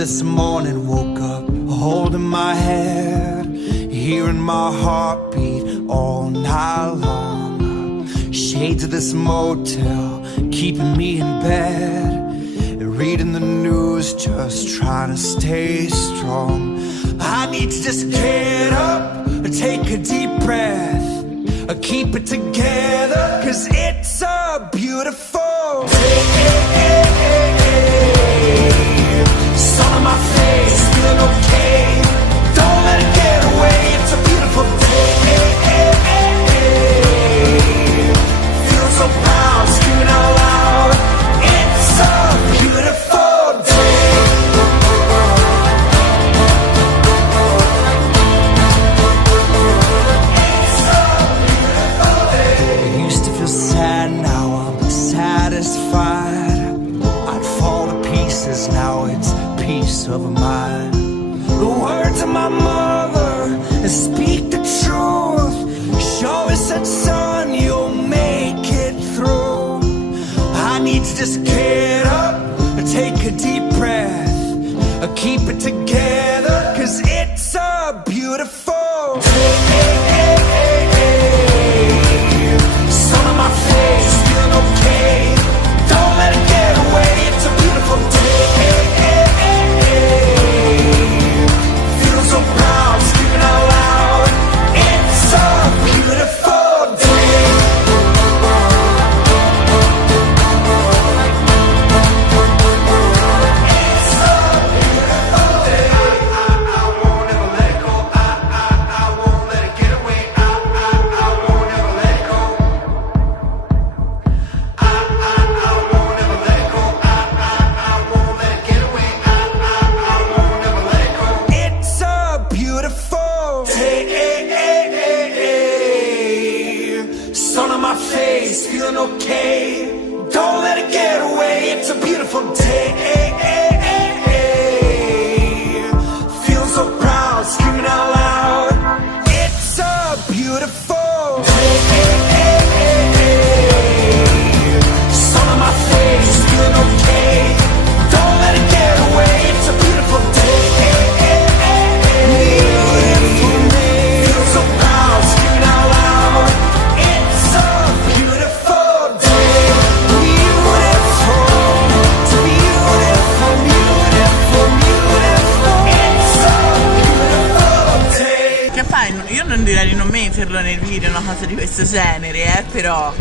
this morning, woke up holding my head, hearing my heartbeat all night long. Shades of this motel keeping me in bed, reading the news, just trying to stay strong. I need to just get up, take a deep breath, keep it together, 'cause it's a beautiful day. Sun on my face, feeling okay. Don't let it get away, it's a beautiful day. Feeling so proud, screaming out loud. It's a beautiful day. It's a beautiful day. I used to feel sad, now I'm satisfied. I'd fall to pieces, now it's peace of mind. The words of my mother speak the truth. She always said, son, you'll make it through. I need to just get up, take a deep breath, keep it together, 'cause it's a beautiful day. Sun on my face, feeling okay. Don't let it get away, it's a beautiful day. Feeling so proud, screaming out loud. It's a beautiful day. It's a beautiful day. I won't ever let it go. I won't let it get away. I won't ever let it go. I won't ever let it go. I won't let it get away. I won't ever let it go. It's a beautiful day. Sun on my face, feeling okay. Don't let it get away. It's a beautiful day. Feeling so proud, screaming out loud. It's a beautiful day. Sun on my face, feeling okay. Don't let it get away. It's a beautiful day. Beautiful day. Feel so proud, screaming out loud. It's a beautiful day. Beautiful. It's beautiful, beautiful, beautiful. It's a beautiful day. Che fai? Io non direi di non metterlo nel video una cosa di questo genere, però